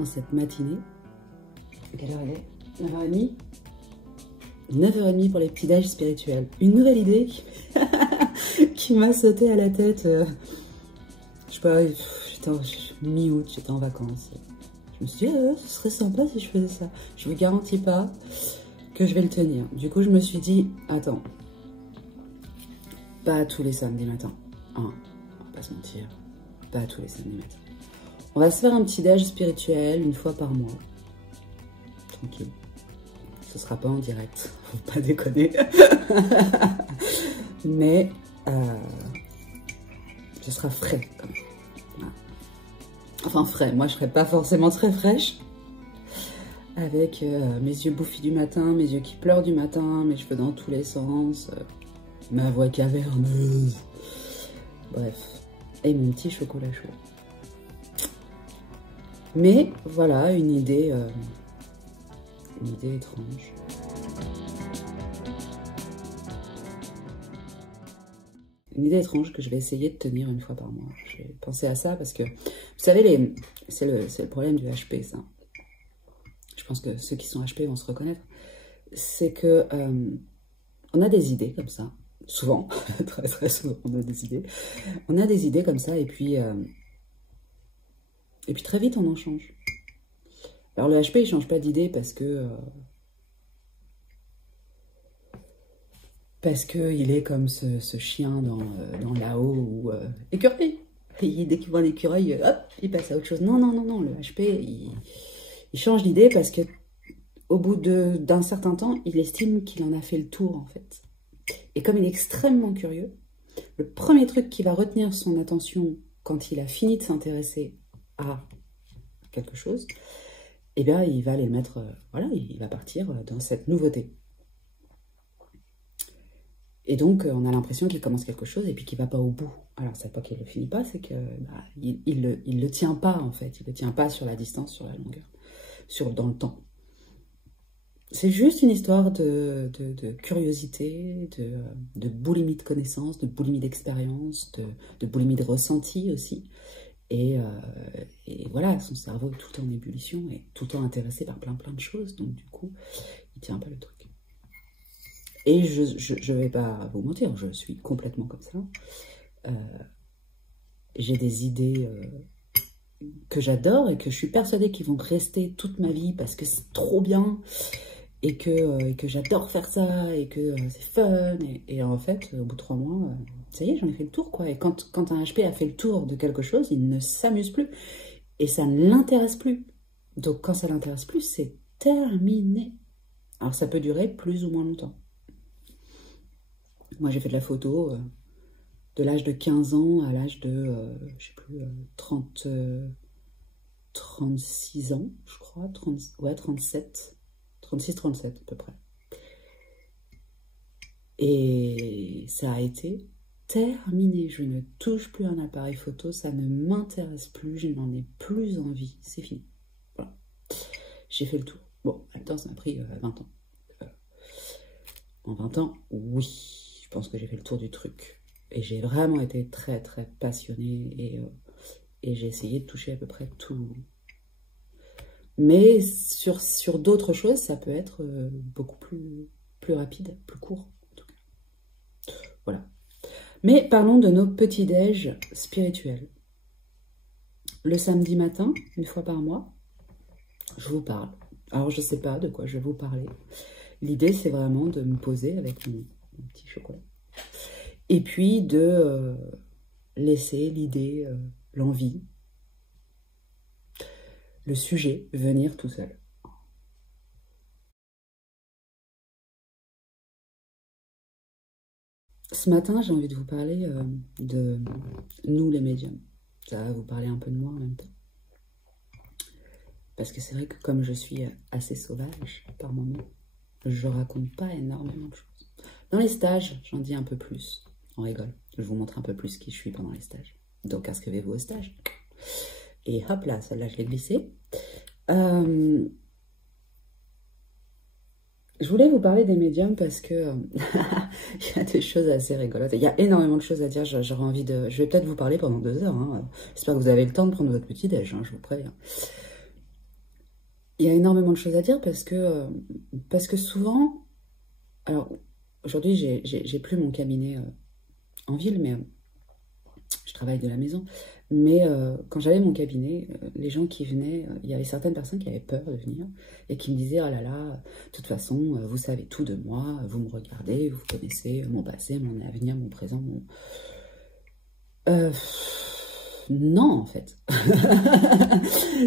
en cette matinée. Quelle heure elle est? 9h30. 9h30 pour les petits déj spirituels. Une nouvelle idée qui m'a sauté à la tête. Je sais pas, j'étais mi-août, j'étais en vacances. Je me suis dit, ce serait sympa si je faisais ça. Je vous garantis pas que je vais le tenir. Du coup, je me suis dit, attends, pas tous les samedis matins. Hein, on va pas se mentir, pas tous les samedis matins. On va se faire un petit déj spirituel une fois par mois. Tranquille. Ce sera pas en direct, faut pas déconner. Mais ce sera frais quand même. Voilà. Enfin frais, moi je serai pas forcément très fraîche. Avec mes yeux bouffis du matin, mes yeux qui pleurent du matin, mes cheveux dans tous les sens, ma voix caverneuse. Bref, et mon petit chocolat chaud. Mais voilà, une idée étrange. Une idée étrange que je vais essayer de tenir une fois par mois. J'ai pensé à ça parce que, vous savez, c'est le problème du HP, ça. Je pense que ceux qui sont HP vont se reconnaître. C'est que on a des idées comme ça, souvent, très très souvent, on a des idées. On a des idées comme ça et puis très vite on en change. Alors le HP il change pas d'idée parce que il est comme ce chien dans là-haut ou écureuil. Dès qu'il voit un écureuil, hop, il passe à autre chose. Non, non, non, non, le HP il change d'idée parce que au bout d'un certain temps, il estime qu'il en a fait le tour en fait. Et comme il est extrêmement curieux, le premier truc qui va retenir son attention quand il a fini de s'intéresser à quelque chose, eh bien, il va aller le mettre, voilà, il va partir dans cette nouveauté. Et donc, on a l'impression qu'il commence quelque chose et puis qu'il ne va pas au bout. Alors, c'est pas qu'il ne le finit pas, c'est que il le tient pas, en fait. Il ne le tient pas sur la distance, sur la longueur, dans le temps. C'est juste une histoire de curiosité, de boulimie de connaissances, de boulimie d'expérience, de boulimie de ressenti aussi. Et voilà, son cerveau est tout le temps en ébullition et tout le temps intéressé par plein de choses. Donc du coup, il tient pas le truc. Et je vais pas vous mentir, je suis complètement comme ça. J'ai des idées que j'adore et que je suis persuadée qu'ils vont rester toute ma vie parce que c'est trop bien. Et que j'adore faire ça, et que c'est fun, et en fait, au bout de 3 mois, ça y est, j'en ai fait le tour, quoi. Et quand un HP a fait le tour de quelque chose, il ne s'amuse plus, et ça ne l'intéresse plus. Donc quand ça ne l'intéresse plus, c'est terminé. Alors ça peut durer plus ou moins longtemps. Moi j'ai fait de la photo de l'âge de 15 ans à l'âge de, je sais plus, 36 ans, je crois, 37. 36-37 à peu près. Et ça a été terminé. Je ne touche plus un appareil photo, ça ne m'intéresse plus, je n'en ai plus envie, c'est fini. Voilà. J'ai fait le tour. Bon, en même temps, ça m'a pris 20 ans. En 20 ans, oui, je pense que j'ai fait le tour du truc. Et j'ai vraiment été très très passionnée et j'ai essayé de toucher à peu près tout. Mais sur d'autres choses, ça peut être beaucoup plus rapide, plus court, en tout cas. Voilà. Mais parlons de nos petits déj spirituels. Le samedi matin, une fois par mois, je vous parle. Alors, je ne sais pas de quoi je vais vous parler. L'idée, c'est vraiment de me poser avec mon petit chocolat. Et puis de laisser l'idée, l'envie, le sujet venir tout seul. Ce matin, j'ai envie de vous parler de nous les médiums. Ça va vous parler un peu de moi en même temps. Parce que c'est vrai que comme je suis assez sauvage par moments, je raconte pas énormément de choses. Dans les stages, j'en dis un peu plus. On rigole. Je vous montre un peu plus qui je suis pendant les stages. Donc inscrivez-vous au stage. Et hop là, celle-là, je l'ai glissée. Je voulais vous parler des médiums parce que il y a des choses assez rigolotes. Il y a énormément de choses à dire. J'aurais envie de... Je vais peut-être vous parler pendant 2 heures. Hein. J'espère que vous avez le temps de prendre votre petit déj, hein, je vous préviens. il y a énormément de choses à dire parce que souvent, alors aujourd'hui j'ai plus mon cabinet en ville, mais je travaille de la maison. Mais quand j'avais mon cabinet, les gens qui venaient, il y avait certaines personnes qui avaient peur de venir et qui me disaient, oh là là, de toute façon, vous savez tout de moi, vous me regardez, vous connaissez mon passé, mon avenir, mon présent, mon... Euh, non, en fait.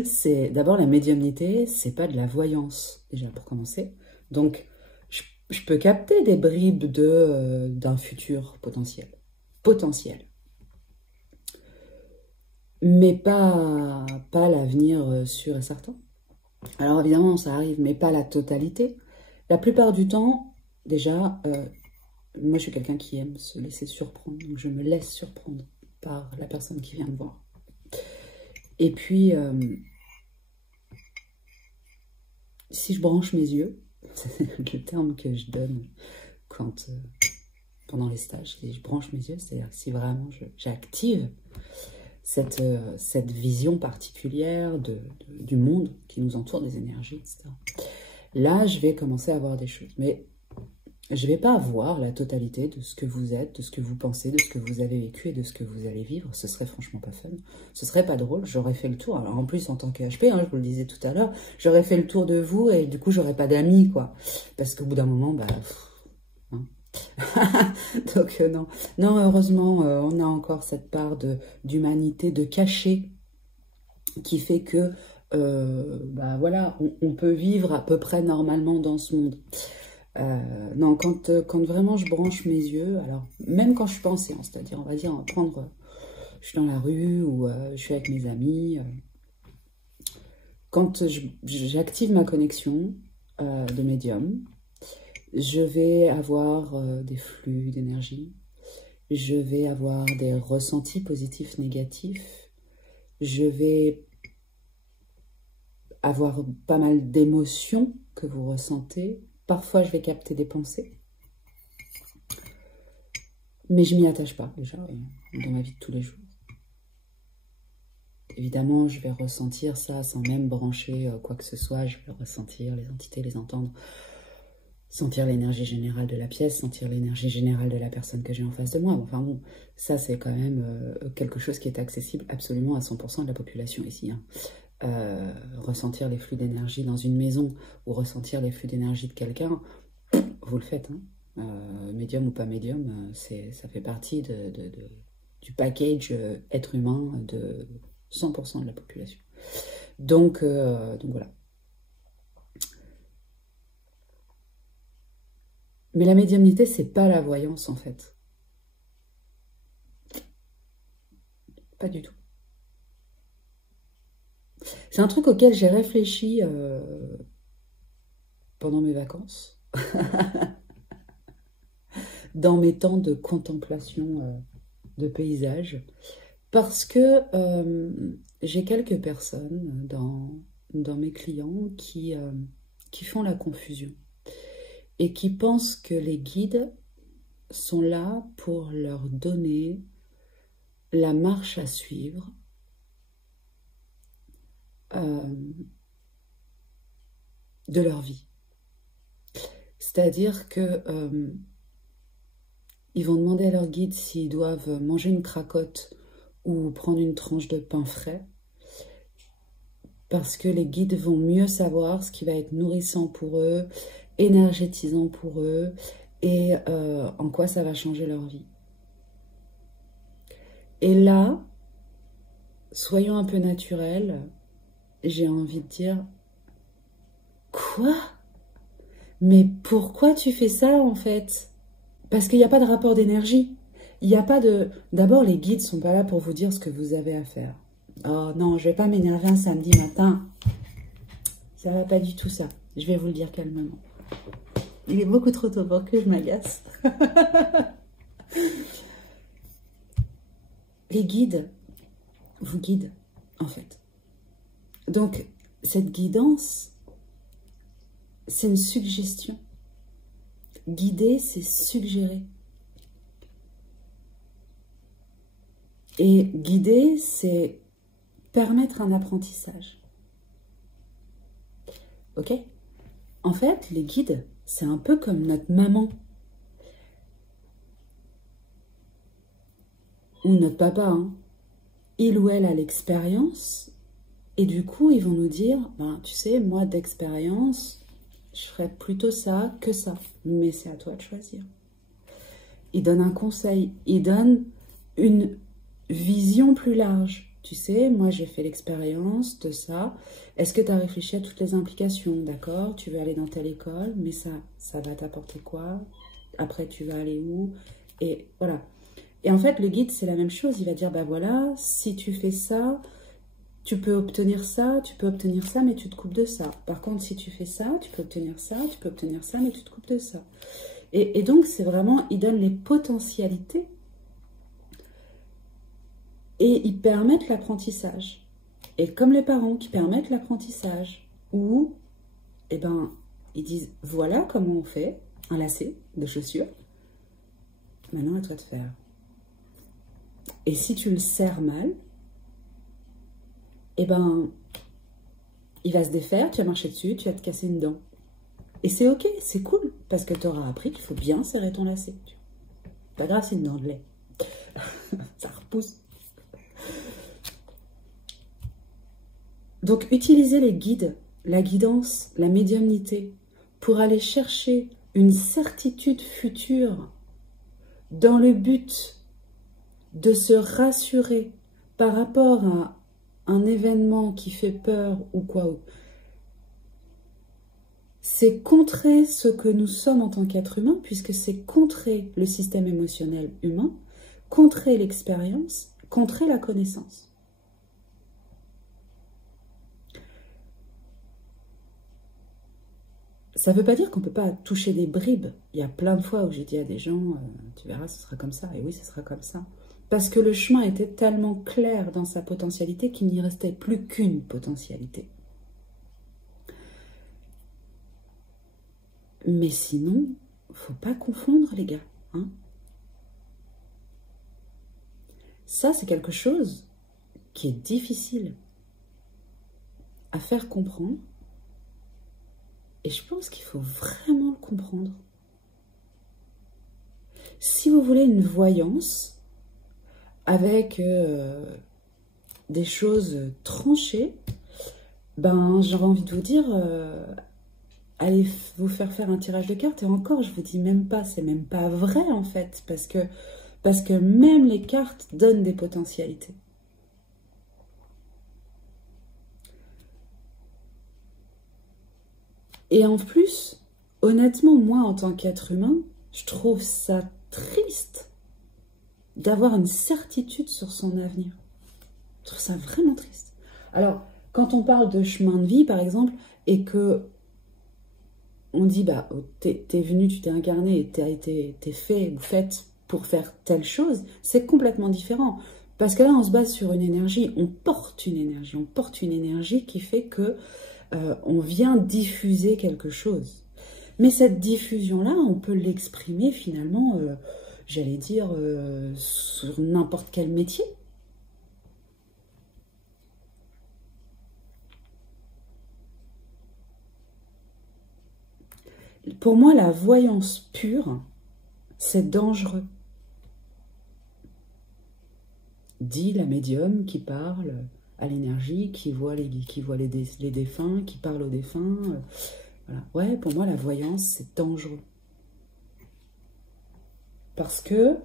C'est d'abord la médiumnité, c'est pas de la voyance, déjà, pour commencer. Donc, je peux capter des bribes d'un futur potentiel. Potentiel. Mais pas l'avenir sûr et certain. Alors évidemment, ça arrive, mais pas la totalité. La plupart du temps, déjà, moi je suis quelqu'un qui aime se laisser surprendre, donc je me laisse surprendre par la personne qui vient me voir. Et puis, si je branche mes yeux, c'est le terme que je donne quand, pendant les stages, si je branche mes yeux, c'est-à-dire que si vraiment j'active cette vision particulière du monde qui nous entoure, des énergies, etc. Là, je vais commencer à voir des choses. Mais je ne vais pas voir la totalité de ce que vous êtes, de ce que vous pensez, de ce que vous avez vécu et de ce que vous allez vivre. Ce serait franchement pas fun. Ce serait pas drôle. J'aurais fait le tour. Alors en plus, en tant qu'HP, je vous le disais tout à l'heure, j'aurais fait le tour de vous et du coup, j'aurais pas d'amis, quoi. Parce qu'au bout d'un moment, bah... Donc non. Non, heureusement, on a encore cette part d'humanité, de cachet qui fait que bah voilà, on peut vivre à peu près normalement dans ce monde. Non, quand vraiment je branche mes yeux, alors même quand je suis pas en séance, c'est-à-dire on va dire, je suis dans la rue ou je suis avec mes amis, quand j'active ma connexion de médium, je vais avoir des flux d'énergie, je vais avoir des ressentis positifs, négatifs, je vais avoir pas mal d'émotions que vous ressentez. Parfois, je vais capter des pensées. Mais je m'y attache pas, déjà, dans ma vie de tous les jours. Évidemment, je vais ressentir ça sans même brancher quoi que ce soit. Je vais le ressentir, les entités, les entendre. Sentir l'énergie générale de la pièce, sentir l'énergie générale de la personne que j'ai en face de moi. Enfin bon, ça c'est quand même quelque chose qui est accessible absolument à 100% de la population ici. Hein. Ressentir les flux d'énergie dans une maison ou ressentir les flux d'énergie de quelqu'un, vous le faites. Hein. Médium ou pas médium, ça fait partie du package être humain de 100% de la population. Donc voilà. Mais la médiumnité, c'est pas la voyance, en fait. Pas du tout. C'est un truc auquel j'ai réfléchi pendant mes vacances. Dans mes temps de contemplation de paysages. Parce que j'ai quelques personnes dans mes clients qui font la confusion. Et qui pensent que les guides sont là pour leur donner la marche à suivre de leur vie. C'est-à-dire que ils vont demander à leur guide s'ils doivent manger une cracotte ou prendre une tranche de pain frais, parce que les guides vont mieux savoir ce qui va être nourrissant pour eux, énergétisant pour eux, et en quoi ça va changer leur vie. Et là, soyons un peu naturels, j'ai envie de dire, quoi? Mais pourquoi tu fais ça en fait? Parce qu'il n'y a pas de rapport d'énergie. Il n'y a pas de... D'abord, les guides ne sont pas là pour vous dire ce que vous avez à faire. Oh non, je ne vais pas m'énerver un samedi matin. Ça ne va pas du tout ça. Je vais vous le dire calmement. Il est beaucoup trop tôt pour que je m'agace. Les guides vous guident, en fait. Donc, cette guidance, c'est une suggestion. Guider, c'est suggérer. Et guider, c'est permettre un apprentissage. ok? En fait, les guides, c'est un peu comme notre maman ou notre papa, hein. Il ou elle a l'expérience et du coup, ils vont nous dire, ben, tu sais, moi d'expérience, je ferais plutôt ça que ça. Mais c'est à toi de choisir. Ils donnent un conseil, ils donnent une vision plus large. Tu sais, moi j'ai fait l'expérience de ça. Est-ce que tu as réfléchi à toutes les implications? D'accord, tu veux aller dans telle école, mais ça va t'apporter quoi? Après, tu vas aller où? Et voilà. Et en fait, le guide, c'est la même chose. Il va dire, bah voilà, si tu fais ça, tu peux obtenir ça, tu peux obtenir ça, mais tu te coupes de ça. Par contre, si tu fais ça, tu peux obtenir ça, tu peux obtenir ça, mais tu te coupes de ça. Et donc, c'est vraiment, il donne les potentialités et ils permettent l'apprentissage. Et comme les parents qui permettent l'apprentissage, où, eh ben, ils disent, voilà comment on fait un lacet de chaussures, maintenant à toi de faire. Et si tu le serres mal, eh ben, il va se défaire, tu vas marcher dessus, tu vas te casser une dent. Et c'est ok, c'est cool, parce que tu auras appris qu'il faut bien serrer ton lacet. Pas grave, c'est une dent de lait. Ça repousse. Donc, utilisez les guides, la guidance, la médiumnité, pour aller chercher une certitude future dans le but de se rassurer par rapport à un événement qui fait peur ou quoi. C'est contrer ce que nous sommes en tant qu'être humain, puisque c'est contrer le système émotionnel humain, contrer l'expérience, contrer la connaissance. Ça ne veut pas dire qu'on ne peut pas toucher des bribes. Il y a plein de fois où j'ai dit à des gens, tu verras, ce sera comme ça. Et oui, ce sera comme ça. Parce que le chemin était tellement clair dans sa potentialité qu'il n'y restait plus qu'une potentialité. Mais sinon, faut pas confondre, les gars. Hein. Ça, c'est quelque chose qui est difficile à faire comprendre. Et je pense qu'il faut vraiment le comprendre. Si vous voulez une voyance avec des choses tranchées, ben j'aurais envie de vous dire, allez vous faire un tirage de cartes. Et encore, je vous dis même pas, c'est même pas vrai en fait, parce que même les cartes donnent des potentialités. Et en plus, honnêtement, moi, en tant qu'être humain, je trouve ça triste d'avoir une certitude sur son avenir. Je trouve ça vraiment triste. Alors, quand on parle de chemin de vie, par exemple, et que on dit, bah, t'es venu, tu t'es incarné, et t'es fait ou faite pour faire telle chose, c'est complètement différent. Parce que là, on se base sur une énergie, on porte une énergie qui fait que on vient diffuser quelque chose. Mais cette diffusion-là, on peut l'exprimer finalement, j'allais dire, sur n'importe quel métier. Pour moi, la voyance pure, c'est dangereux. Dit la médium qui parle à l'énergie, qui voit les défunts, qui parle aux défunts. Voilà. Ouais, pour moi, la voyance, c'est dangereux. Parce que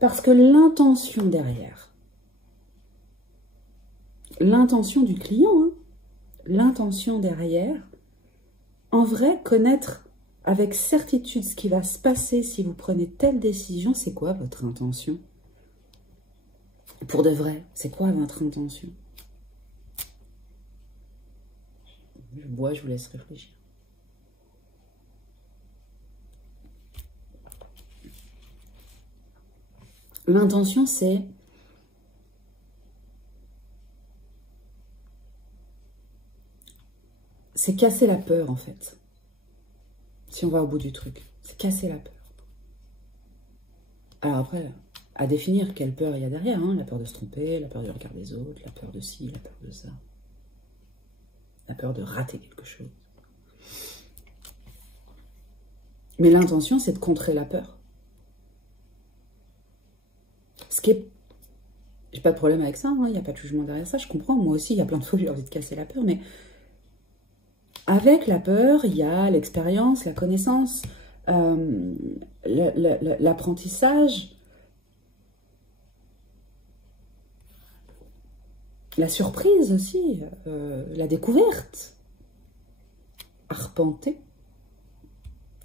l'intention derrière, l'intention du client, hein, l'intention derrière, en vrai, connaître avec certitude ce qui va se passer si vous prenez telle décision, c'est quoi votre intention? Pour de vrai, c'est quoi votre intention? Je bois, je vous laisse réfléchir. L'intention, c'est casser la peur, en fait. Si on va au bout du truc, c'est casser la peur. Alors après, à définir quelle peur il y a derrière, hein, la peur de se tromper, la peur du regard des autres, la peur de ci, la peur de ça. la peur de rater quelque chose. Mais l'intention, c'est de contrer la peur. Ce qui est... J'ai pas de problème avec ça, il n'y a pas de jugement derrière ça, je comprends. Moi aussi, il y a plein de fois où j'ai envie de casser la peur, mais avec la peur, il y a l'expérience, la connaissance, l'apprentissage, la surprise aussi, la découverte, arpenter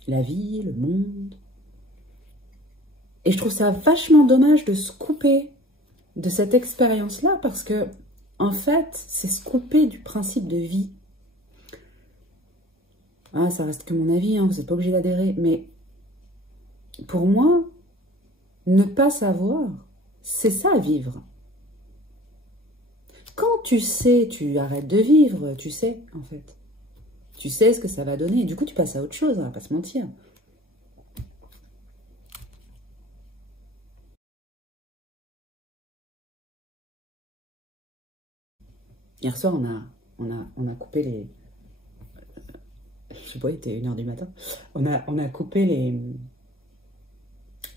la vie, le monde. Et je trouve ça vachement dommage de se couper de cette expérience-là parce que, en fait, c'est se couper du principe de vie. Ah, ça reste que mon avis, vous n'êtes pas obligé d'adhérer, mais pour moi, ne pas savoir, c'est ça, vivre. Quand tu sais, tu arrêtes de vivre, tu sais, en fait. Tu sais ce que ça va donner, du coup, tu passes à autre chose, on va pas se mentir. Hier soir, on a coupé les... Je sais pas, il était 1h du matin. On a coupé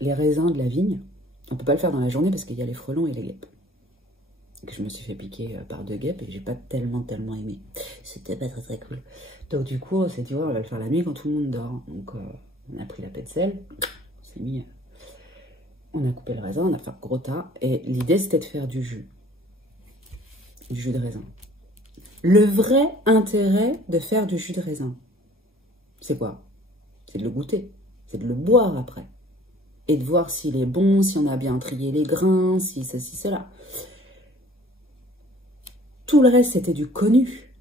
les raisins de la vigne. On peut pas le faire dans la journée parce qu'il y a les frelons et les guêpes. Que je me suis fait piquer par 2 guêpes et j'ai pas tellement aimé. C'était pas très cool. Donc du coup, on s'est dit, ouais, on va le faire la nuit quand tout le monde dort. Donc on a pris la pelle de sel, on s'est mis... On a coupé le raisin, on a fait un gros tas. Et l'idée, c'était de faire du jus. Du jus de raisin. Le vrai intérêt de faire du jus de raisin, c'est quoi? C'est de le goûter. C'est de le boire après. Et de voir s'il est bon, si on a bien trié les grains, si ceci, cela. Tout le reste, c'était du connu.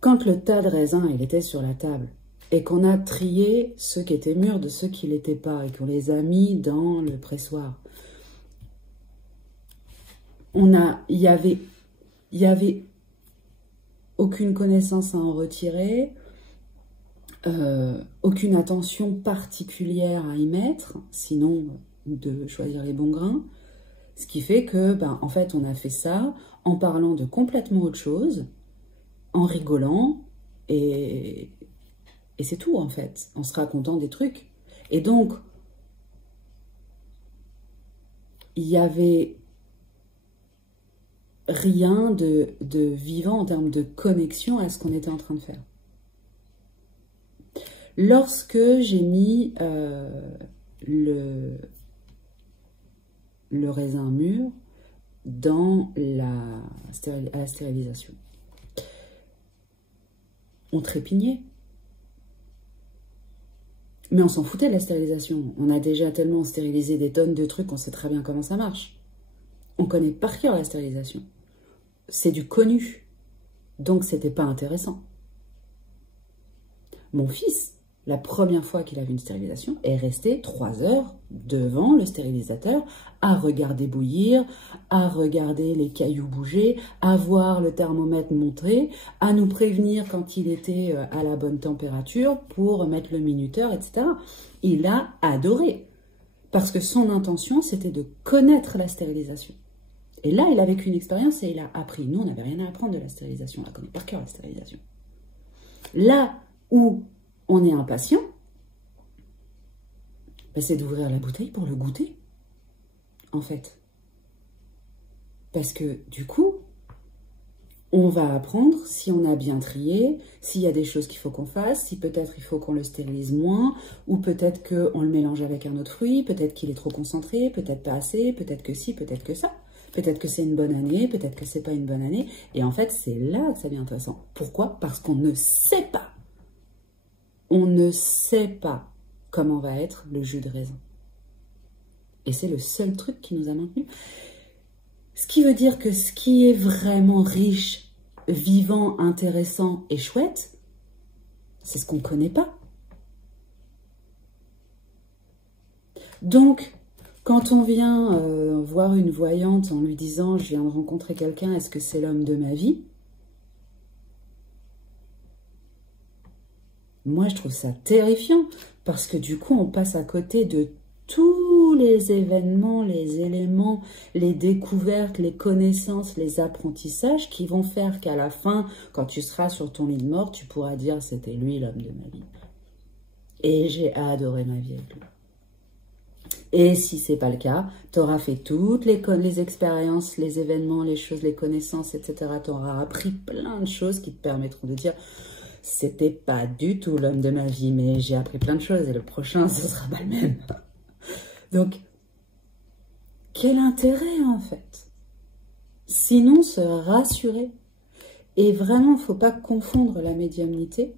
Quand le tas de raisins, il était sur la table, et qu'on a trié ceux qui étaient mûrs de ceux qui ne l'étaient pas, et qu'on les a mis dans le pressoir, il y avait aucune connaissance à en retirer, aucune attention particulière à y mettre, sinon de choisir les bons grains. Ce qui fait que, en fait, on a fait ça en parlant de complètement autre chose, en rigolant, et c'est tout, en fait, en se racontant des trucs. Et donc, il y avait rien de vivant en termes de connexion à ce qu'on était en train de faire. Lorsque j'ai mis le raisin mûr à la stérilisation, on trépignait. Mais on s'en foutait de la stérilisation. On a déjà tellement stérilisé des tonnes de trucs qu'on sait très bien comment ça marche. On connaît par cœur la stérilisation. C'est du connu. Donc, c'était pas intéressant. Mon fils, la première fois qu'il a vu une stérilisation, est resté 3 heures devant le stérilisateur à regarder bouillir, à regarder les cailloux bouger, à voir le thermomètre monter, à nous prévenir quand il était à la bonne température pour mettre le minuteur, etc. Il a adoré. Parce que son intention, c'était de connaître la stérilisation. Et là, il a vécu une expérience et il a appris. Nous, on n'avait rien à apprendre de la stérilisation. On la connaît par cœur, la stérilisation. Là où on est impatient, c'est d'ouvrir la bouteille pour le goûter, en fait. Parce que, du coup, on va apprendre si on a bien trié, s'il y a des choses qu'il faut qu'on fasse, si peut-être il faut qu'on le stérilise moins, ou peut-être qu'on le mélange avec un autre fruit, peut-être qu'il est trop concentré, peut-être pas assez, peut-être que si, peut-être que ça. Peut-être que c'est une bonne année, peut-être que c'est pas une bonne année. Et en fait, c'est là que ça devient intéressant. Pourquoi? Parce qu'on ne sait pas. On ne sait pas comment va être le jus de raisin. Et c'est le seul truc qui nous a maintenus. Ce qui veut dire que ce qui est vraiment riche, vivant, intéressant et chouette, c'est ce qu'on ne connaît pas. Donc, quand on vient voir une voyante en lui disant « je viens de rencontrer quelqu'un, est-ce que c'est l'homme de ma vie ?» Moi, je trouve ça terrifiant parce que du coup, on passe à côté de tous les événements, les éléments, les découvertes, les connaissances, les apprentissages qui vont faire qu'à la fin, quand tu seras sur ton lit de mort, tu pourras dire c'était lui l'homme de ma vie. Et j'ai adoré ma vie avec lui. Et si c'est pas le cas, tu auras fait toutes les expériences, les événements, les choses, les connaissances, etc. Tu auras appris plein de choses qui te permettront de dire c'était pas du tout l'homme de ma vie, mais j'ai appris plein de choses et le prochain, ce sera pas le même. Donc, quel intérêt en fait? Sinon, se rassurer. Et vraiment, il ne faut pas confondre la médiumnité,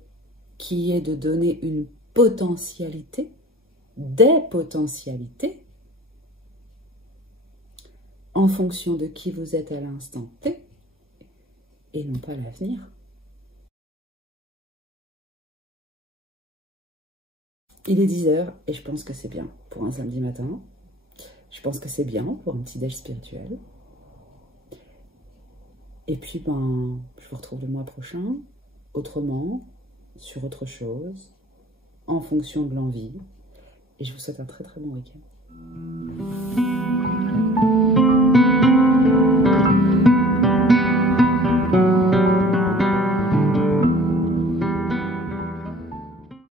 qui est de donner une potentialité, des potentialités, en fonction de qui vous êtes à l'instant T, et non pas l'avenir. Il est 10h et je pense que c'est bien pour un samedi matin. Je pense que c'est bien pour un petit déj spirituel. Et puis, je vous retrouve le mois prochain, autrement, sur autre chose, en fonction de l'envie. Et je vous souhaite un très très bon week-end.